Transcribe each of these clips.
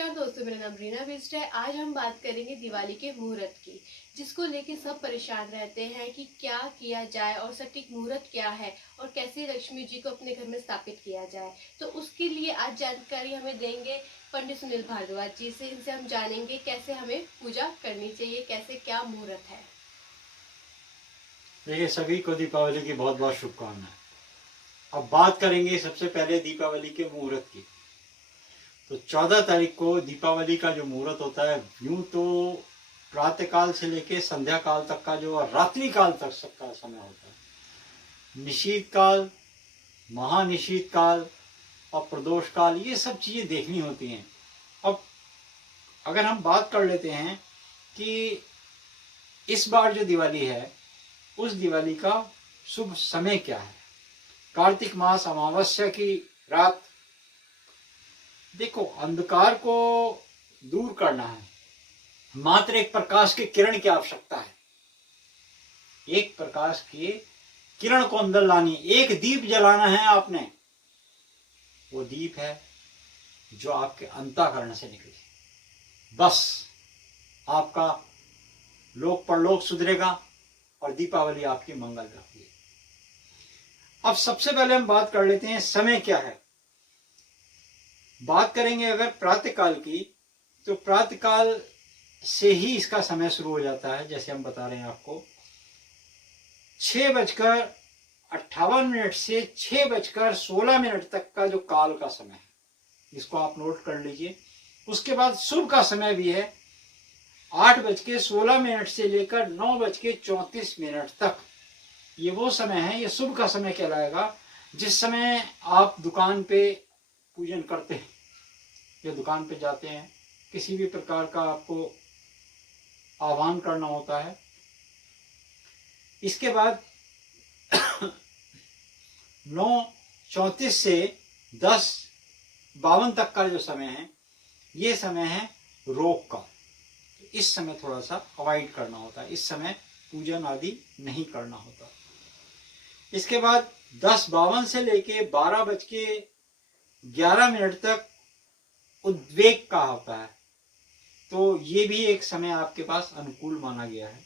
नमस्कार दोस्तों, मेरा नाम रीना बिष्ट है। आज हम बात करेंगे दिवाली के मुहूर्त की, जिसको लेके सब परेशान रहते हैं कि क्या किया जाए और सटीक मुहूर्त क्या है और कैसे लक्ष्मी जी को अपने घर में स्थापित किया जाए। तो उसके लिए आज जानकारी हमें देंगे पंडित सुनील भारद्वाज जी से। इनसे हम जानेंगे कैसे हमें पूजा करनी चाहिए, कैसे क्या मुहूर्त है। देखिए, सभी को दीपावली की बहुत बहुत शुभकामनाएं। अब बात करेंगे सबसे पहले दीपावली के मुहूर्त की। तो 14 तारीख को दीपावली का जो मुहूर्त होता है, यूं तो प्रातःकाल से लेके संध्या काल तक का जो रात्रि काल तक सबका समय होता है। निशीत काल, महानिशीत काल और प्रदोष काल, ये सब चीजें देखनी होती हैं। अब अगर हम बात कर लेते हैं कि इस बार जो दिवाली है, उस दिवाली का शुभ समय क्या है। कार्तिक मास अमावस्या की रात। देखो, अंधकार को दूर करना है, मात्र एक प्रकाश के किरण की आवश्यकता है। एक प्रकाश के किरण को अंदर लानी, एक दीप जलाना है आपने। वो दीप है जो आपके अंतःकरण से निकले। बस आपका लोक परलोक सुधरेगा और दीपावली आपकी मंगल रखी है। अब सबसे पहले हम बात कर लेते हैं समय क्या है। बात करेंगे अगर प्रातःकाल की, तो प्रातःकाल से ही इसका समय शुरू हो जाता है। जैसे हम बता रहे हैं आपको, 6:58 से 6:16 तक का जो काल का समय है, इसको आप नोट कर लीजिए। उसके बाद शुभ का समय भी है, 8:16 से लेकर 9:34 तक। ये वो समय है, ये शुभ का समय कहलाएगा, जिस समय आप दुकान पे पूजन करते हैं या दुकान पे जाते हैं, किसी भी प्रकार का आपको आह्वान करना होता है। इसके बाद 9:34 से 10:52 तक का जो समय है, ये समय है रोग का। इस समय थोड़ा सा अवॉइड करना होता है, इस समय पूजन आदि नहीं करना होता। इसके बाद 10:52 से लेके 12:11 तक उद्वेग का होता है, तो ये भी एक समय आपके पास अनुकूल माना गया है।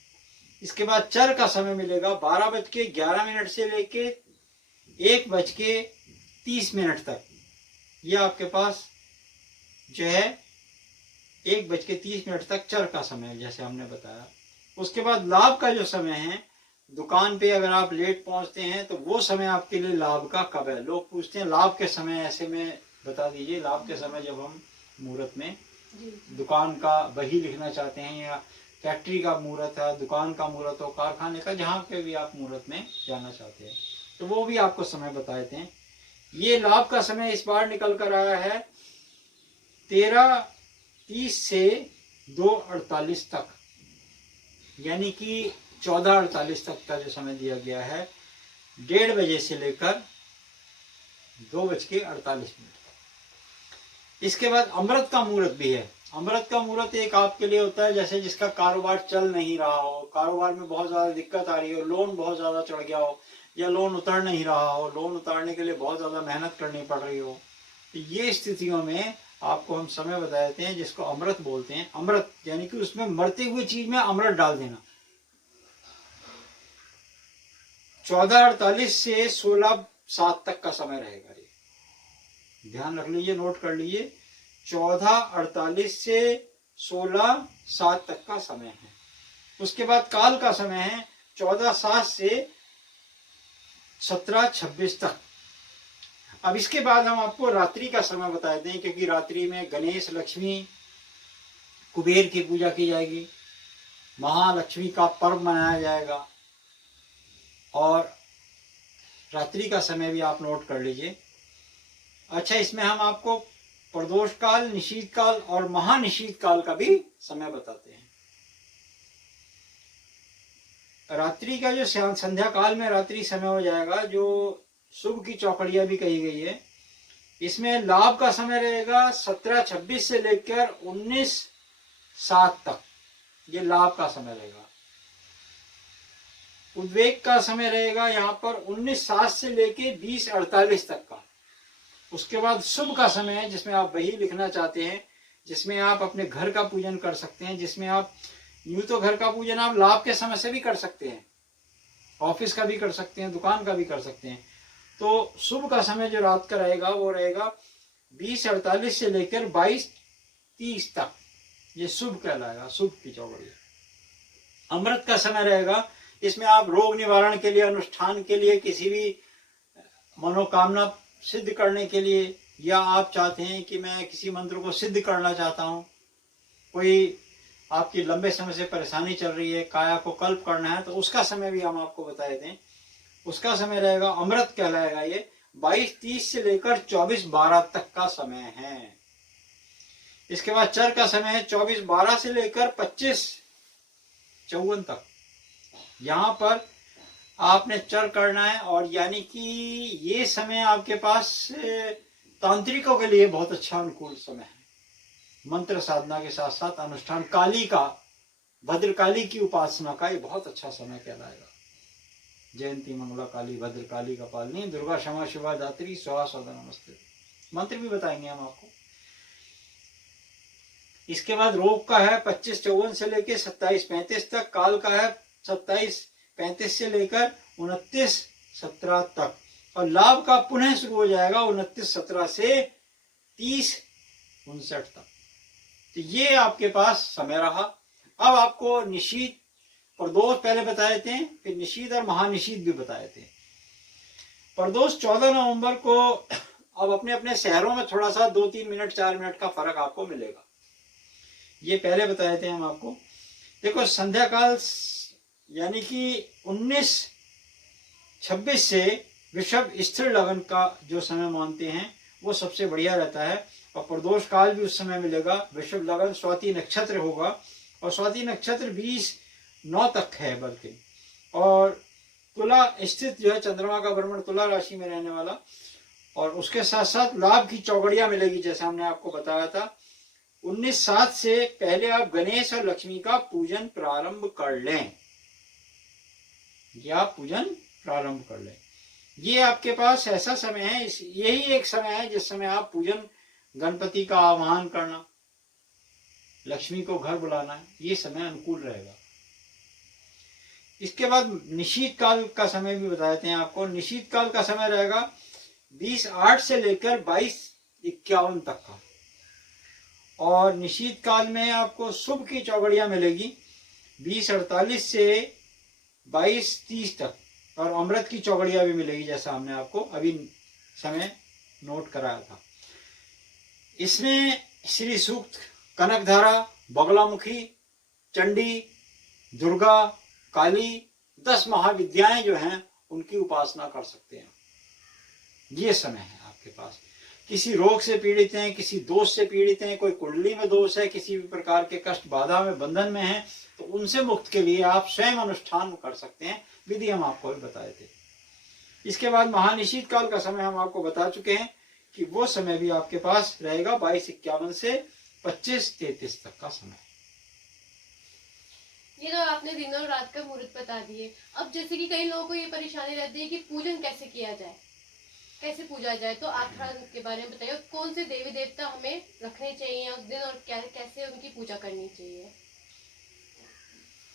इसके बाद चर का समय मिलेगा 12:11 से लेके 1:30 तक। यह आपके पास जो है 1:30 तक चर का समय है, जैसे हमने बताया। उसके बाद लाभ का जो समय है, दुकान पे अगर आप लेट पहुंचते हैं तो वो समय आपके लिए लाभ का कब है। लोग पूछते हैं लाभ के समय, ऐसे में बता दीजिए। लाभ के समय जब हम मुहूर्त में दुकान का वही लिखना चाहते हैं, या फैक्ट्री का मुहूर्त है, दुकान का मुहूर्त हो, कारखाने का, जहाँ पे भी आप मुहूर्त में जाना चाहते हैं, तो वो भी आपको समय बता देते हैं। ये लाभ का समय इस बार निकल कर आया है 13:30 से 2:48 तक, यानी कि 14:48 तक का जो समय दिया गया है, 1:30 बजे से लेकर 2:48 तक। इसके बाद अमृत का मुहूर्त भी है। अमृत का मुहूर्त एक आपके लिए होता है, जैसे जिसका कारोबार चल नहीं रहा हो, कारोबार में बहुत ज्यादा दिक्कत आ रही हो, लोन बहुत ज्यादा चढ़ गया हो, या लोन उतर नहीं रहा हो, लोन उतारने के लिए बहुत ज्यादा मेहनत करनी पड़ रही हो, तो ये स्थितियों में आपको हम समय बता देते हैं, जिसको अमृत बोलते हैं। अमृत यानी कि उसमें मरते हुए चीज में अमृत डाल देना। 14:48 से 16:07 तक का समय रहेगा। ये ध्यान रख लीजिए, नोट कर लीजिए। 14:48 से 16:07 तक का समय है। उसके बाद काल का समय है 14:07 से 17:26 तक। अब इसके बाद हम आपको रात्रि का समय बता देते हैं, क्योंकि रात्रि में गणेश, लक्ष्मी, कुबेर की पूजा की जाएगी, महालक्ष्मी का पर्व मनाया जाएगा। और रात्रि का समय भी आप नोट कर लीजिए। अच्छा, इसमें हम आपको प्रदोष काल, निशीत काल और महानिशीत काल का भी समय बताते हैं। रात्रि का जो संध्या काल में रात्रि समय हो जाएगा, जो शुभ की चौकड़ियां भी कही गई है, इसमें लाभ का समय रहेगा 17:26 से लेकर 19:07 तक। ये लाभ का समय रहेगा। उद्वेग का समय रहेगा यहाँ पर 19:07 से लेके 20:48 तक का। उसके बाद शुभ का समय है, जिसमें आप वही लिखना चाहते हैं, जिसमें आप अपने घर का पूजन कर सकते हैं, जिसमें आप यूं तो घर का पूजन आप लाभ के समय से भी कर सकते हैं, ऑफिस का भी कर सकते हैं, दुकान का भी कर सकते हैं। तो शुभ का समय जो रात का रहेगा वो रहेगा 20:48 से लेकर 22:30 तक, ये शुभ कहलाएगा, शुभ की चौकड़ी। अमृत का समय रहेगा, इसमें आप रोग निवारण के लिए, अनुष्ठान के लिए, किसी भी मनोकामना सिद्ध करने के लिए, या आप चाहते हैं कि मैं किसी मंत्र को सिद्ध करना चाहता हूँ, कोई आपकी लंबे समय से परेशानी चल रही है, काया को कल्प करना है, तो उसका समय भी हम आपको बताए दें। उसका समय रहेगा, अमृत कहलाएगा ये, 22:30 से लेकर 24:12 तक का समय है। इसके बाद चर का समय है 24:12 से लेकर 25:54 तक। यहाँ पर आपने चर करना है, और यानी कि ये समय आपके पास तांत्रिकों के लिए बहुत अच्छा अनुकूल समय है। मंत्र साधना के साथ साथ अनुष्ठान, काली का, भद्रकाली की उपासना का ये बहुत अच्छा समय कहलाएगा। जयंती मंगला काली भद्रकाली का पालनी, दुर्गा क्षमा शिवा दात्री स्वाहा सदा नमस्ते, मंत्र भी बताएंगे हम आपको। इसके बाद रोग का है 25:54 से लेकर 27:35 तक, काल का है 27:35 से लेकर 29:17 तक, और लाभ का पुनः शुरू हो जाएगा 29:17 से 30:59 तक। तो ये आपके पास समय रहा। अब आपको निशीथ, प्रदोष पहले बताए थे, फिर निशीथ और महानिशीथ भी बताए थे। प्रदोष 14 नवंबर को, अब अपने अपने शहरों में थोड़ा सा 2-3 मिनट 4 मिनट का फर्क आपको मिलेगा, ये पहले बताए थे हम आपको। देखो, संध्या काल यानी कि 19:26 से वृषभ स्थिर लगन का जो समय मानते हैं वो सबसे बढ़िया रहता है, और प्रदोष काल भी उस समय मिलेगा। वृषभ लगन स्वाति नक्षत्र होगा, और स्वाति नक्षत्र 20:09 तक है बल्कि, और तुला स्थित जो है चंद्रमा का भ्रमण तुला राशि में रहने वाला, और उसके साथ साथ लाभ की चौकड़ियां मिलेगी, जैसा हमने आपको बताया था। 19:07 से पहले आप गणेश और लक्ष्मी का पूजन प्रारंभ कर लें, या पूजन प्रारंभ कर लें। ये आपके पास ऐसा समय है, यही एक समय है जिस समय आप पूजन, गणपति का आह्वान करना, लक्ष्मी को घर बुलाना, ये समय अनुकूल रहेगा। इसके बाद निशीथ काल का समय भी बताए थे आपको। निशीथ काल का समय रहेगा 20:08 से लेकर 22:51 तक का, और निशीथ काल में आपको शुभ की चौकड़ियां मिलेगी 20:48 से 22:30 तक, और अमृत की चौकड़ियां भी मिलेगी, जैसा हमने आपको अभी समय नोट कराया था। इसमें श्री सूक्त, कनकधारा, बगलामुखी, चंडी, दुर्गा, काली, 10 महाविद्याएं जो हैं उनकी उपासना कर सकते हैं। ये समय है आपके पास। किसी रोग से पीड़ित हैं, किसी दोष से पीड़ित हैं, कोई कुंडली में दोष है, किसी भी प्रकार के कष्ट बाधा में बंधन में है, तो उनसे मुक्त के लिए आप स्वयं अनुष्ठान कर सकते हैं। विधि हम आपको भी बताए थे। इसके बाद महानिशीथ काल का समय हम आपको बता चुके हैं कि वो समय भी आपके पास रहेगा 22:51 से 25:33 तक का समय। ये तो आपने दिन और रात का मुहूर्त बता दिए। अब जैसे कि कई लोगों को ये परेशानी रहती है कि पूजन कैसे किया जाए, कैसे पूजा जाए, तो आप थोड़ा के बारे में बताइए। कौन से देवी देवता हमें रखने चाहिए उस दिन, और क्या कैसे उनकी पूजा करनी चाहिए?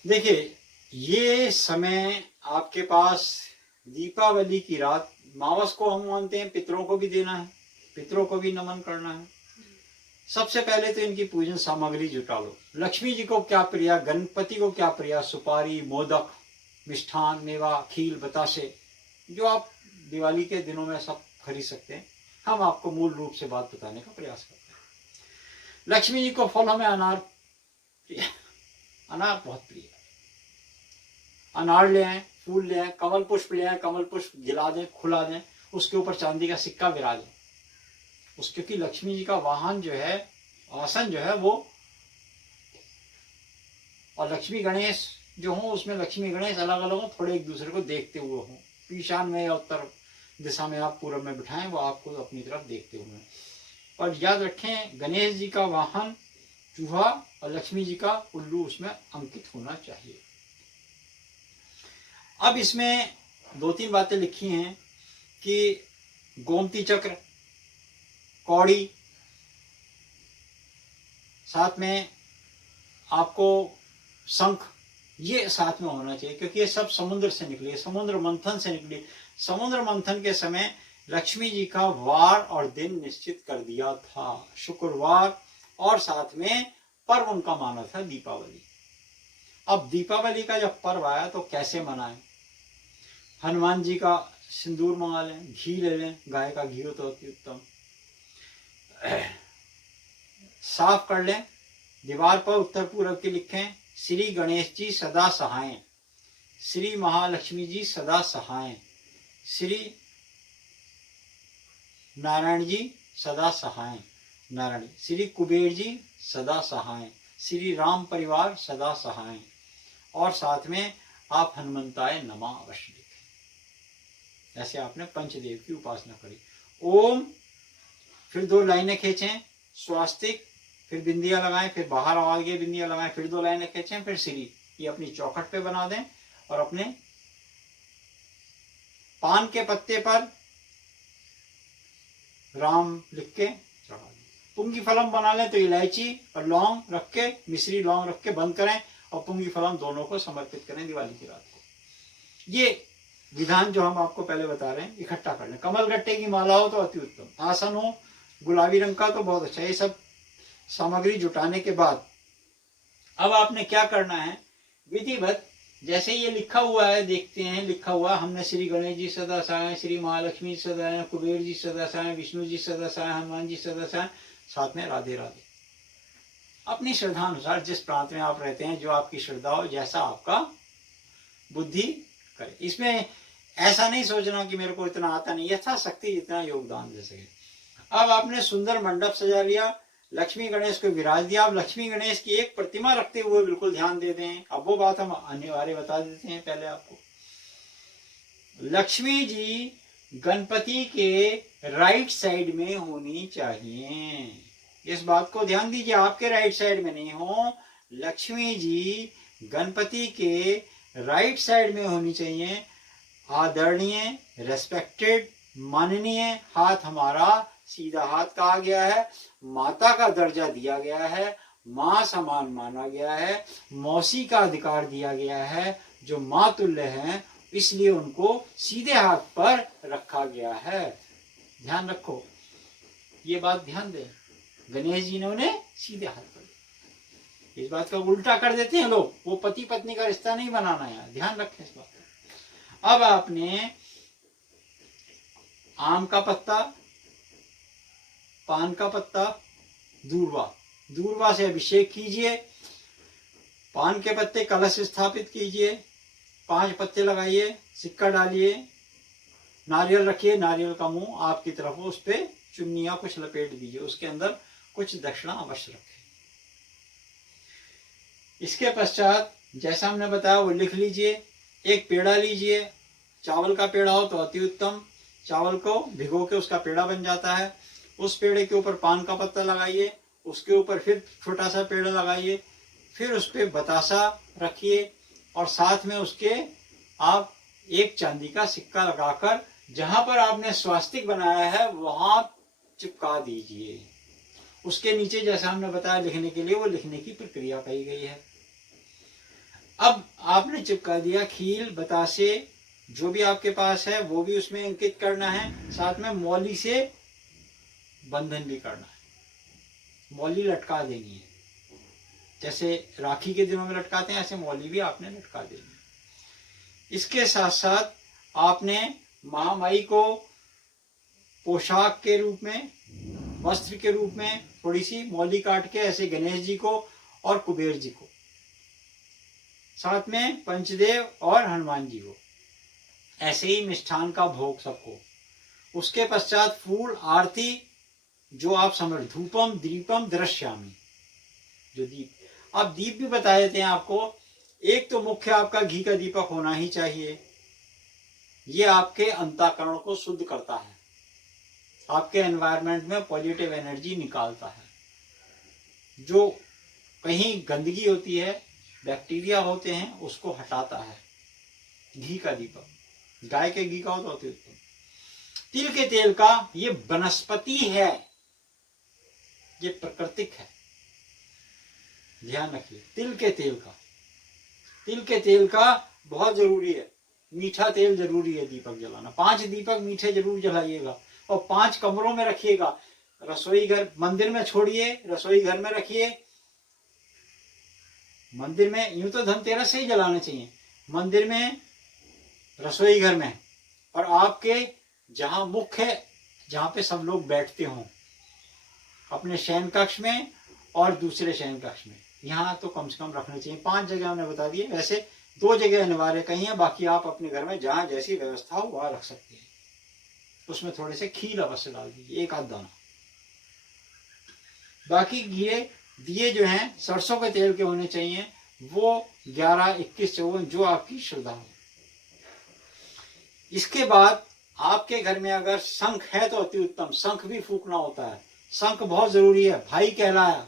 देखिए, ये समय आपके पास दीपावली की रात, मावस को हम मानते हैं, पितरों को भी देना है, पितरों को भी नमन करना है। सबसे पहले तो इनकी पूजन सामग्री जुटा लो। लक्ष्मी जी को क्या प्रिय, गणपति को क्या प्रिय, सुपारी, मोदक, मिष्ठान, मेवा, खील, बतासे, जो आप दिवाली के दिनों में सब खरीद सकते हैं। हम आपको मूल रूप से बात बताने का प्रयास करते हैं। लक्ष्मी जी को फलों में अनार प्रिय, अनार बहुत प्रिय, अनार ले आए, फूल ले आए, कमल पुष्प ले आए, कमल पुष्प गिला दें, खुला दें, उसके ऊपर चांदी का सिक्का गिरा दें। क्योंकि लक्ष्मी जी का वाहन जो है, आसन जो है वो, और लक्ष्मी गणेश जो हो, उसमें लक्ष्मी गणेश अलग अलग हो, थोड़े एक दूसरे को देखते हुए हो। ईशान में या उत्तर दिशा में आप पूर्व में बिठाएं, वो आपको अपनी तरफ देखते हुए। और याद रखें, गणेश जी का वाहन चूहा और लक्ष्मी जी का उल्लू उसमें अंकित होना चाहिए। अब इसमें 2-3 बातें लिखी हैं कि गोमती चक्र, कौड़ी, साथ में आपको शंख, ये साथ में होना चाहिए, क्योंकि ये सब समुद्र से निकली, समुद्र मंथन से निकली। समुद्र मंथन के समय लक्ष्मी जी का वार और दिन निश्चित कर दिया था, शुक्रवार, और साथ में पर्व उनका माना था दीपावली। अब दीपावली का जब पर्व आया तो कैसे मनाएं? हनुमान जी का सिंदूर मंगा लें, घी ले लें, गाय का घी हो तो अति उत्तम, साफ कर लें, दीवार पर उत्तर पूर्व के लिखें, श्री गणेश जी सदा सहाय, श्री महालक्ष्मी जी सदा सहाय, श्री नारायण जी सदा सहाय, नारायण, श्री कुबेर जी सदा सहाय, श्री राम परिवार सदा सहाय, और साथ में आप हनुमंताय नमः अवश्य लिखें। ऐसे आपने पंचदेव की उपासना करी। ओम, फिर 2 लाइनें खींचें, स्वास्तिक, फिर बिंदिया लगाएं, फिर बाहर आवाज के बिंदिया लगाएं, फिर 2 लाइनें खींचें, फिर श्री, ये अपनी चौखट पे बना दें और अपने पान के पत्ते पर राम लिख के चढ़ा दें। पुंगी फलम बना लें तो इलायची और लौंग रख के, मिश्री लौंग रख के बंद करें और पुंगी फलम दोनों को समर्पित करें दिवाली की रात को। ये विधान जो हम आपको पहले बता रहे हैं इकट्ठा कर लें। कमल गट्टे की माला हो तो अति उत्तम, आसन हो गुलाबी रंग का तो बहुत अच्छा। ये सब सामग्री जुटाने के बाद अब आपने क्या करना है, विधिवत जैसे ये लिखा हुआ है, देखते हैं लिखा हुआ, हमने श्री गणेश जी सदा सहाय, श्री महालक्ष्मी जी सदा सहाय, कुबेर जी सदा सहाय, विष्णु जी सदा सहाय, हनुमान जी सदा सहाय, साथ में राधे राधे। अपनी श्रद्धा अनुसार जिस प्रांत में आप रहते हैं, जो आपकी श्रद्धा हो, जैसा आपका बुद्धि करे। इसमें ऐसा नहीं सोचना कि मेरे को इतना आता नहीं, यथाशक्ति जितना योगदान दे सके। अब आपने सुंदर मंडप सजा लिया, लक्ष्मी गणेश को विराज दिया। अब लक्ष्मी गणेश की एक प्रतिमा रखते हुए बिल्कुल ध्यान दे दें। अब वो बात हम अनिवार्य बता देते हैं पहले आपको। लक्ष्मी जी गणपति के राइट साइड में होनी चाहिए, इस बात को ध्यान दीजिए, आपके राइट साइड में नहीं हो, लक्ष्मी जी गणपति के राइट साइड में होनी चाहिए। आदरणीय, रेस्पेक्टेड, माननीय, हाथ हमारा सीधा हाथ कहा गया है, माता का दर्जा दिया गया है, माँ समान माना गया है, मौसी का अधिकार दिया गया है, जो माँ तुल्य हैं, इसलिए उनको सीधे हाथ पर रखा गया है। ध्यान रखो, ये बात ध्यान दें, गणेश जी ने उन्हें सीधे हाथ पर, इस बात का उल्टा कर देते हैं लोग, वो पति पत्नी का रिश्ता नहीं बनाना है, ध्यान रखें इस बात को। अब आपने आम का पत्ता, पान का पत्ता, दूर्वा से अभिषेक कीजिए, पान के पत्ते कलश स्थापित कीजिए, 5 पत्ते लगाइए, सिक्का डालिए, नारियल रखिए, नारियल का मुंह आपकी तरफ हो, उस पर चुन्नियां कुछ लपेट दीजिए, उसके अंदर कुछ दक्षिणा अवश्य रखें। इसके पश्चात जैसा हमने बताया वो लिख लीजिए। एक पेड़ा लीजिए, चावल का पेड़ा हो तो अति उत्तम, चावल को भिगो के उसका पेड़ा बन जाता है। उस पेड़े के ऊपर पान का पत्ता लगाइए, उसके ऊपर फिर छोटा सा पेड़ा लगाइए, फिर उस पर बतासा रखिए और साथ में उसके आप एक चांदी का सिक्का लगाकर जहां पर आपने स्वास्तिक बनाया है वहां चिपका दीजिए। उसके नीचे जैसा हमने बताया लिखने के लिए, वो लिखने की प्रक्रिया कही गई है। अब आपने चिपका दिया, खील बतासे जो भी आपके पास है वो भी उसमें अंकित करना है, साथ में मौली से बंधन भी करना है, मौली लटका देनी है, जैसे राखी के दिनों में लटकाते हैं ऐसे मौली भी आपने लटका देनी है। इसके साथ साथ आपने महामाई को पोशाक के रूप में, वस्त्र के रूप में थोड़ी सी मौली काट के ऐसे गणेश जी को और कुबेर जी को, साथ में पंचदेव और हनुमान जी को, ऐसे ही मिष्ठान का भोग सबको। उसके पश्चात फूल आरती, जो आप समझ, धूपम दीपम दृश्यामी, जो दीप, अब दीप भी बता देते हैं आपको। एक तो मुख्य आपका घी का दीपक होना ही चाहिए, ये आपके अंतःकरण को शुद्ध करता है, आपके एनवायरनमेंट में पॉजिटिव एनर्जी निकालता है, जो कहीं गंदगी होती है, बैक्टीरिया होते हैं, उसको हटाता है। घी का दीपक, गाय के घी का हो तो अति उत्तम। तिल के तेल का, ये वनस्पति है, ये प्राकृतिक है, ध्यान रखिए, तिल के तेल का बहुत जरूरी है। मीठा तेल जरूरी है दीपक जलाना। 5 दीपक मीठे जरूर जलाइएगा और 5 कमरों में रखिएगा। रसोई घर, मंदिर में छोड़िए, रसोई घर में रखिए। मंदिर में यूं तो धनतेरस से ही जलाना चाहिए, मंदिर में, रसोई घर में, और आपके जहां मुख्य, जहां पे सब लोग बैठते हों, अपने शयन कक्ष में और दूसरे शयन कक्ष में, यहाँ तो कम से कम रखने चाहिए। 5 जगह हमने बता दिए, वैसे 2 जगह अनिवार्य कहीं है, बाकी आप अपने घर में जहां जैसी व्यवस्था हो वहां रख सकते हैं। उसमें थोड़े से खील अवश्य डाल दीजिए, 1 आध दाना। बाकी दिए जो हैं सरसों के तेल के होने चाहिए, वो 11, 21, 54 जो आपकी श्रद्धा हो। इसके बाद आपके घर में अगर शंख है तो अति उत्तम, शंख भी फूकना होता है। शंख बहुत जरूरी है, भाई कहलाया।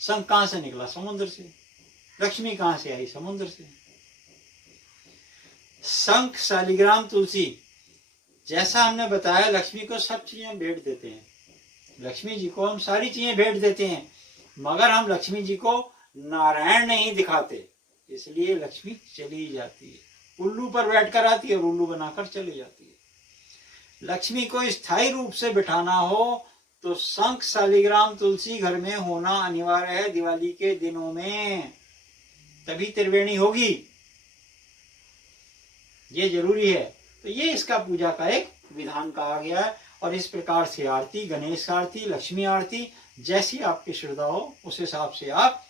शंख कहां से निकला? समुद्र से। लक्ष्मी कहां से आई? समुद्र से। शंख, शालिग्राम, तुलसी, जैसा हमने बताया, लक्ष्मी को सब चीजें भेंट देते हैं। लक्ष्मी जी को हम सारी चीजें भेंट देते हैं, मगर हम लक्ष्मी जी को नारायण नहीं दिखाते, इसलिए लक्ष्मी चली जाती है। उल्लू पर बैठकर आती है और उल्लू बनाकर चली जाती है। लक्ष्मी को स्थायी रूप से बिठाना हो तो शंख, शालिग्राम, तुलसी घर में होना अनिवार्य है दिवाली के दिनों में, तभी त्रिवेणी होगी, ये जरूरी है। तो ये इसका पूजा का एक विधान कहा गया है। और इस प्रकार से आरती, गणेश आरती, लक्ष्मी आरती, जैसी आपकी श्रद्धा हो उस हिसाब से आप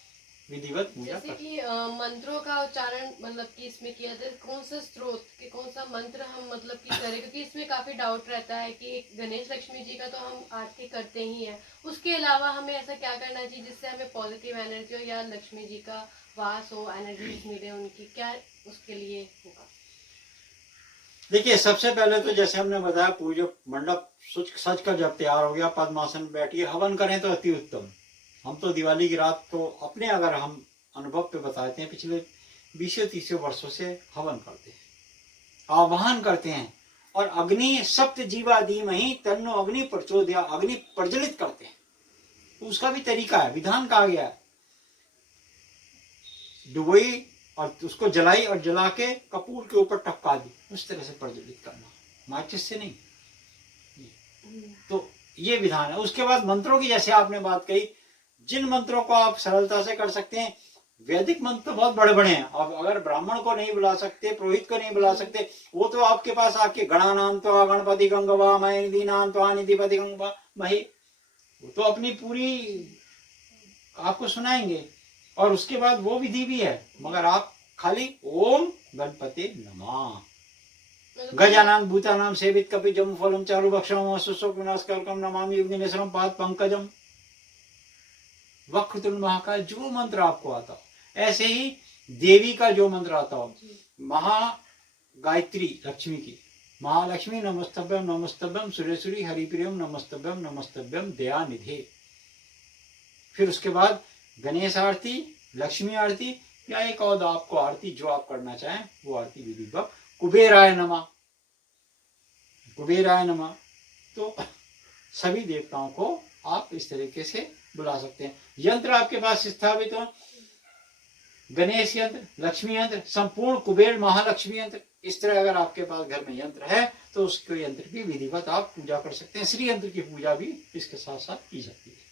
विधिवत पूजा जैसे कि मंत्रों का उच्चारण मतलब कि इसमें किया जाए, कौन सा स्त्रोत के कौन सा मंत्र हम मतलब कि करें, क्योंकि इसमें काफी डाउट रहता है कि गणेश लक्ष्मी जी का तो हम आरती करते ही हैं, उसके अलावा हमें ऐसा क्या करना चाहिए जिससे हमें पॉजिटिव एनर्जी हो या लक्ष्मी जी का वास हो, एनर्जी मिले उनकी, क्या उसके लिए होगा? देखिए, सबसे पहले तो जैसे हमने बताया, पूजा मंडप सज कर जब तैयार हो गया, पद्मासन बैठिए, हवन करें तो अति उत्तम। हम तो दिवाली की रात को अपने, अगर हम अनुभव पे बताते हैं, पिछले 20-30 वर्षों से हवन करते हैं, आवाहन करते हैं, और अग्नि सप्त जीवा धीमहि तन्नो अग्नि प्रचोदया, अग्नि प्रज्वलित करते हैं। उसका भी तरीका है, विधान कहा गया है। डुबोई और उसको जलाई और जला के कपूर के ऊपर टपका दी, उस तरह से प्रज्वलित करना, माचिस से नहीं। तो ये विधान है। उसके बाद मंत्रों की, जैसे आपने बात कही, जिन मंत्रों को आप सरलता से कर सकते हैं, वैदिक मंत्र तो बहुत बड़े बड़े हैं। अब अगर ब्राह्मण को नहीं बुला सकते, पुरोहित को नहीं बुला सकते, वो तो आपके पास आके गणानां त्वा गणपति गंगवा मय निधिनां त्वा निधिपति गंगवा महे, वो तो अपनी पूरी आपको सुनाएंगे। और उसके बाद वो विधि भी है, मगर आप खाली ओम गणपते नमः, गजानन भूतानां सेवित कपि जम फलम चारु भक्षम सुशोक विनाशकल्कम नमामि युगनेश्वरम पाद पंकजम, वक्रतुंड महाकाय, जो मंत्र आपको आता हो। ऐसे ही देवी का जो मंत्र आता हो, महा गायत्री लक्ष्मी की, महालक्ष्मी नमस्तभ्यम नमस्तभ्यम सुरेश्वरी हरिप्रियम नमस्तभ्यम नमस्तभ्यम दयानिधे। फिर उसके बाद गणेश आरती, लक्ष्मी आरती, या एक और आपको आरती जो आप करना चाहें वो आरती विधिवत। कुबेराय नमः, कुबेराय नमः। तो सभी देवताओं को आप इस तरीके से बुला सकते हैं। यंत्र आपके पास स्थापित हो, गणेश यंत्र, लक्ष्मी यंत्र, संपूर्ण कुबेर महालक्ष्मी यंत्र, इस तरह अगर आपके पास घर में यंत्र है तो उसके यंत्र की विधिवत आप पूजा कर सकते हैं। श्री यंत्र की पूजा भी इसके साथ साथ की जाती है।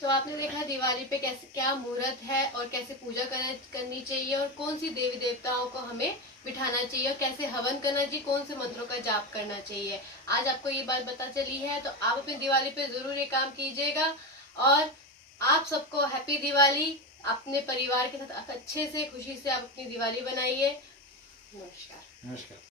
तो आपने देखा दिवाली पे कैसे क्या मुहूर्त है और कैसे पूजा करनी चाहिए और कौन सी देवी देवताओं को हमें बिठाना चाहिए और कैसे हवन करना चाहिए, कौन से मंत्रों का जाप करना चाहिए। आज आपको ये बात पता चली है तो आप अपनी दिवाली पे जरूर ये काम कीजिएगा। और आप सबको हैप्पी दिवाली, अपने परिवार के साथ अच्छे से खुशी से आप अपनी दिवाली बनाइए। नमस्कार। नमस्कार।